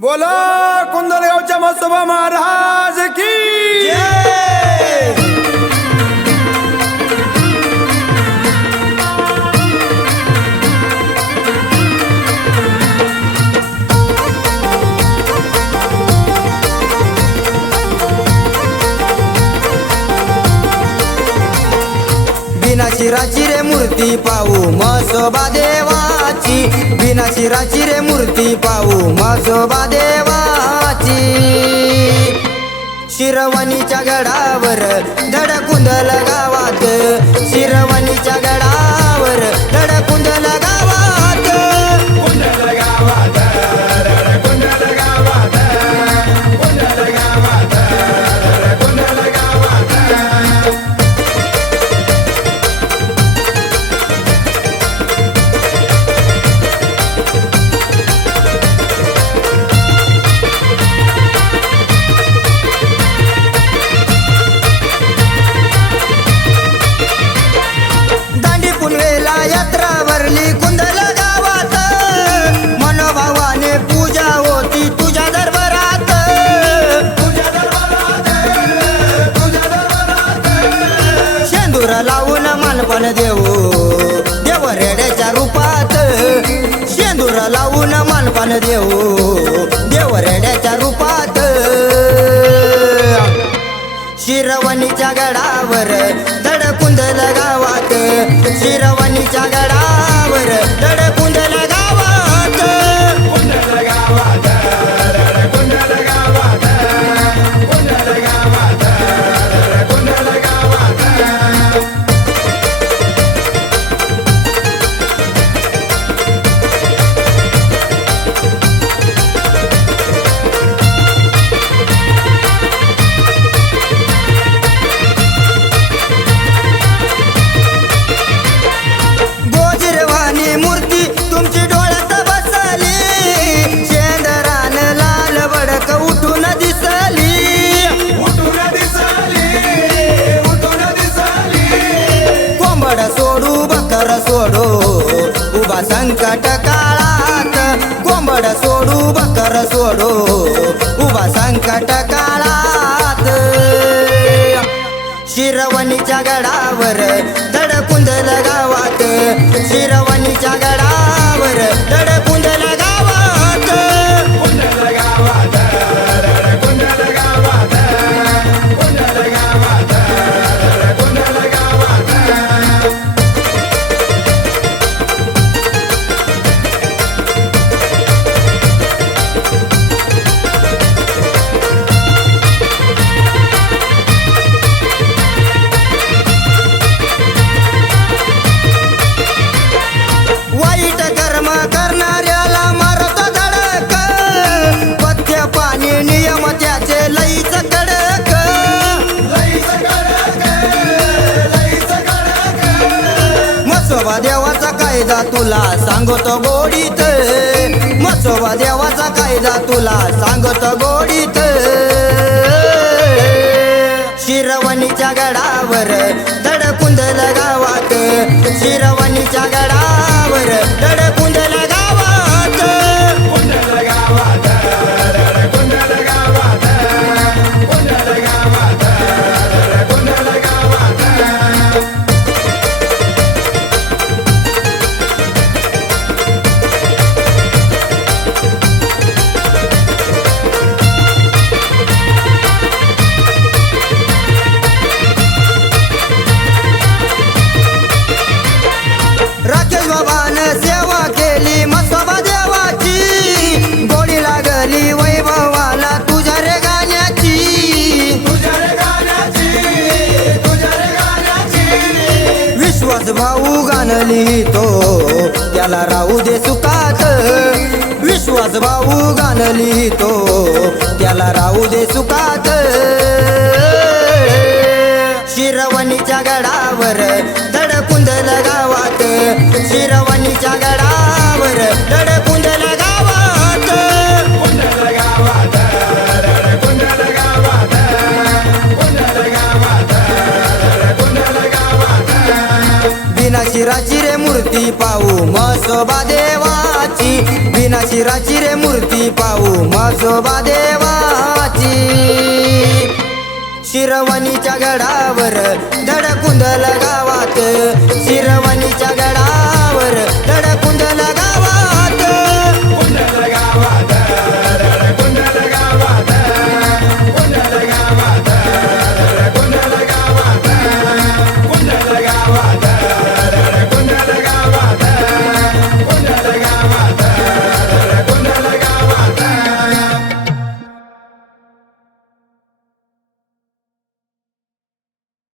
बोला कुंदनगावच्या म्हसोबा महाराज की जय। बिना शिराची रे मूर्ती पाहू म्हसोबा देवाची, बिना शिराची रे मूर्ती पाहू म्हसोबा देवाची। शिरवणीच्या गडावर धडकुंदल गावात, शिरवणीच्या गडावर धडकुंदल गावात, कुंडल गावात कुंडल गावात कुंडल गावात कुंडल गावात। दांडी पुनवेला यात्रा भरली कुंदल गावात, मनोभावाने पूजा होती तुझ्या दरबारात, तुझ्या दरबारात तुझ्या दरबारात। शेंदूर लावून मानपण देऊ देव रेड्याच्या रूपात, शेंदूर लावून मानपण देऊ देव रेड्याच्या रूपात। शिरवणीच्या गडावर धडकुंदल गावात, शिरवणीच्या गडावर धडकुंदल गावात, कुंडल गावात कुंडल गावात कुंडल गावात कुंडल गावात। गोजिरवाणी मूर्ती तुमची डोळ्यात बसली, शेंदरान लाल बडक उठून दिसली, उठून दिसली उठून दिसली। कोंबड सोडू बकर सोडू उभा संकट काळात, कोंबड सोडू बकर सोडू उभा संकट काळात। शिरवणीच्या गडावर धडकुंदल गावात, शिरवणीच्या गडावर धडकुंदल गावात, कुंडल गावात कुंडल गावात कुंडल गावात कुंडल गावात। वाईट कर्म करणाऱ्याला मारत धडक, पथ्य पाणी नियम त्याचे लईच कडक, लईच कडक लईच कडक। म्हसोबा देवाचा कायदा तुला सांगतो गोडीत, म्हसोबा देवाचा कायदा तुला सांगतो गोडीत। शिरवणीच्या गडावर धडकुंदल गावात, शिरवणीच्या गडावर धडकुंदल गावात, कुंडल गावात कुंडल गावात कुंडल गावात कुंडल गावात। राकेश बाबान सेवा केली म्हसोबा देवाची, गोडी लागली वैभवाला तुझ्या रे गाण्याची, तुझ्या रे गाण्याची तुझ्या रे गाण्याची। विश्वास भाऊ गाणली तो त्याला राहू दे सुखात, विश्वास भाऊ गाणली तो त्याला राहू दे सुखात। शिरवणीच्या गडावर धडकुंदल गावात, शिरवणीच्या गडावर धडकुंदल गावात, कुंडल गावात कुंडल गावात कुंडल गावात कुंडल गावात। बिना शिराची रे मूर्ती पाहू म्हसोबा देवाची, बिना शिराची रे मूर्ती पाहू म्हसोबा खंडोबा देवाची शिरवणीच्या गडावर धडकुंदल गावात